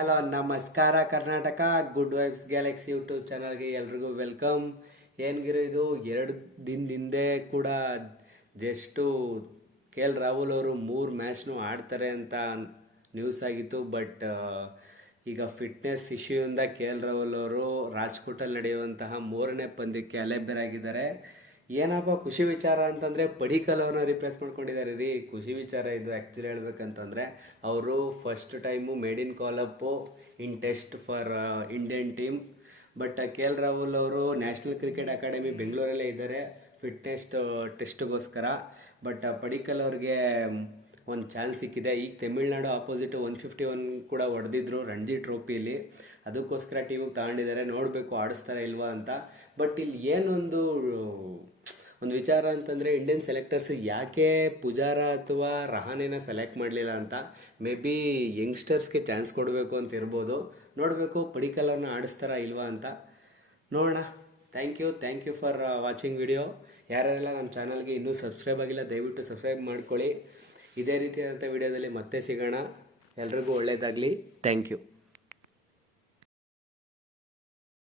Hello ನಮಸ್ಕಾರ Karnataka. Good vibes Galaxy YouTube ಚಾನಲ್ಗೆ ಎಲ್ರಿಗೂ ವೆಲ್ಕಮ್. ಏನ್ಗಿರೋ ಇದು 2 ದಿನದ ಹಿಂದೆ ಕೂಡ ಜಸ್ಟು ಕೆ ಎಲ್ ರಾಹುಲ್ ಅವರು 3 ಮ್ಯಾಚ್ನು ಆಡ್ತಾರೆ ಅಂತ ನ್ಯೂಸ್ ಆಗಿತ್ತು. ಬಟ್ ಈಗ ಫಿಟ್ನೆಸ್ ಇಶ್ಯೂಯಿಂದ ಕೆ ಎಲ್ ರಾಹುಲ್ ಅವರು ರಾಜ್ಕೋಟಲ್ಲಿ ನಡೆಯುವಂತಹ 3ನೇ ಪಂದ್ಯಕ್ಕೆ ಅಲೆಬೆರಾಗಿದ್ದಾರೆ. ಏನಪ್ಪ ಖುಷಿ ವಿಚಾರ ಅಂತಂದರೆ ಪಡಿಕಲ್ ಅವ್ರನ್ನ ರಿಪ್ಲೇಸ್ ಮಾಡ್ಕೊಂಡಿದ್ದಾರೆ ರೀ. ಖುಷಿ ವಿಚಾರ ಇದು. ಆ್ಯಕ್ಚುಲಿ ಹೇಳ್ಬೇಕಂತಂದರೆ ಅವರು ಫಸ್ಟ್ ಟೈಮು ಮೇಡ್ ಇನ್ ಕಾಲಪ್ಪು in test for Indian team. But K L Rahul ಅವರು ನ್ಯಾಷನಲ್ ಕ್ರಿಕೆಟ್ ಅಕಾಡೆಮಿ ಬೆಂಗಳೂರಲ್ಲೇ ಇದ್ದಾರೆ ಫಿಟ್ನೆಸ್ ಟೆಸ್ಟ್ಗೋಸ್ಕರ. ಬಟ್ ಪಡಿಕಲ್ ಅವ್ರಿಗೆ ಒಂದು ಚಾನ್ಸ್ ಸಿಕ್ಕಿದೆ. ಈಗ ತಮಿಳ್ನಾಡು ಆಪೋಸಿಟ್ 151 ಕೂಡ ಹೊಡೆದಿದ್ರು ರಣಜಿ ಟ್ರೋಫಿಯಲ್ಲಿ. ಅದಕ್ಕೋಸ್ಕರ ಟೀಮಿಗೆ ತಗೊಂಡಿದ್ದಾರೆ. ನೋಡಬೇಕು ಆಡಿಸ್ತಾರೆ ಇಲ್ವಾ ಅಂತ. ಬಟ್ ಇಲ್ಲಿ ಏನೊಂದು ವಿಚಾರ ಅಂತಂದರೆ ಇಂಡಿಯನ್ ಸೆಲೆಕ್ಟರ್ಸ್ ಯಾಕೆ ಪುಜಾರ ಅಥವಾ ರಹಾನೆನ ಸೆಲೆಕ್ಟ್ ಮಾಡಲಿಲ್ಲ ಅಂತ. ಮೇ ಬಿ ಯಂಗ್ಸ್ಟರ್ಸ್ಗೆ ಚಾನ್ಸ್ ಕೊಡಬೇಕು ಅಂತ ಇರ್ಬೋದು. ನೋಡಬೇಕು ಪಡಿಕಲನ್ನು ಆಡಿಸ್ತಾರಾ ಇಲ್ವಾ ಅಂತ ನೋಡೋಣ. Thank you for watching video. ಯಾರ್ಯಾರೆಲ್ಲ ನಮ್ಮ ಚಾನಲ್ಗೆ ಇನ್ನೂ ಸಬ್ಸ್ಕ್ರೈಬ್ ಆಗಿಲ್ಲ ದಯವಿಟ್ಟು ಸಬ್ಸ್ಕ್ರೈಬ್ ಮಾಡ್ಕೊಳ್ಳಿ. ಇದೇ ರೀತಿಯಾದಂಥ ವಿಡಿಯೋದಲ್ಲಿ ಮತ್ತೆ ಸಿಗೋಣ. ಎಲ್ರಿಗೂ ಒಳ್ಳೆಯದಾಗಲಿ. Thank you.